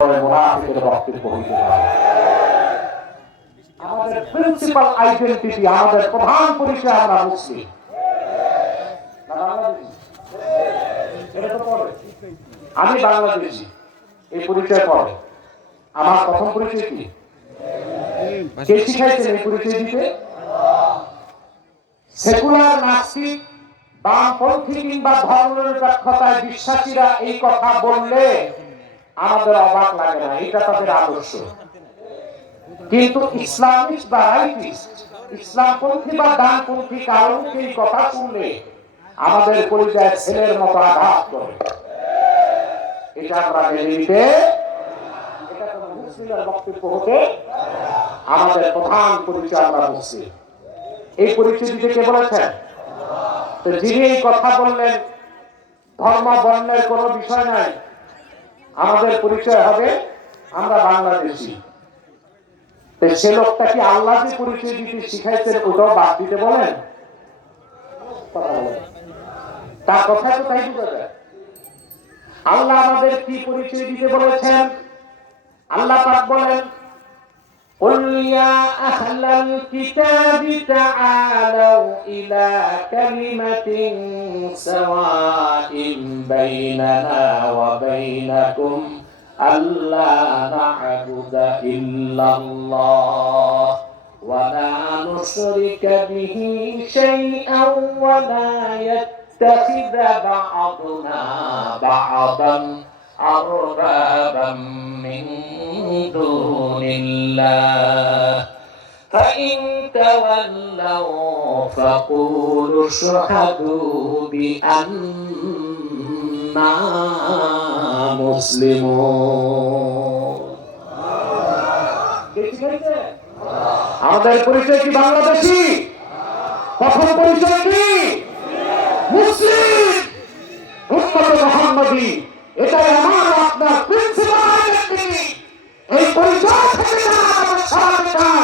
মুনাফিকের বক্তব্য হইতে পারে। আমাদের প্রিন্সিপাল আইডেন্টিটি, আমাদের প্রধান পরিচয় আমরা মুসলিম। আমি বাংলাদেশি, এই পরিচয় পরে। আমার প্রথম পরিচয় কি? কে শিখাইছেন এই পরিচয় দিতে? সেকুলার নাস্তিক, বামপন্থী কিংবা ধর্মনিরপেক্ষতায় বিশ্বাসীরা এই কথা বললে আমাদের অবাক লাগে না, এটা তাদের আদর্শ। কিন্তু ইসলামিস্ট বা রাইটিস্ট, ইসলামপন্থী বা ডানপন্থী কারো এই কথা শুনলে আমাদের পরিচয় ছেলের মতো আঘাত করে। এটা আমরা মেনে নিতে, এটা কোন মুসলিমের বক্তব্য হতে, আমাদের প্রধান পরিচয় আমরা মুসলিম। এই পরিচয় দিতে কে বলেছেন? তো যিনি এই কথা বললেন ধর্ম বর্ণের কোনো বিষয় নাই, আমাদের পরিচয় হবে আমরা বাংলাদেশি। সে লোকটা কি আল্লাহ যে পরিচয় দিতে শিখাইছেন ওটাও বাদ দিতে বলেন? তার কথা তো তাই বোঝা যায়। আল্লাহ আমাদের কি পরিচয় দিতে বলেছেন? আল্লাহ পাক বলেন, قل يا أهل الكتاب تعالوا إلى كلمة سواء بيننا وبينكم ألا نعبد إلا الله ولا نشرك به شيئا ولا يتخذ بعضنا بعضا أربابا من دون الله فإن تولوا فقولوا اشهدوا بأننا مسلمون। আমাদের পরিচয় কি বাংলাদেশি? প্রথম পরিচয় কি? মুসলিম, উম্মত মুহাম্মাদি। এটাই আমার আপনার প্রিন্সিপাল আইডেন্টিটি। এই পরিচয় থেকে আমাদের সরাতে চাই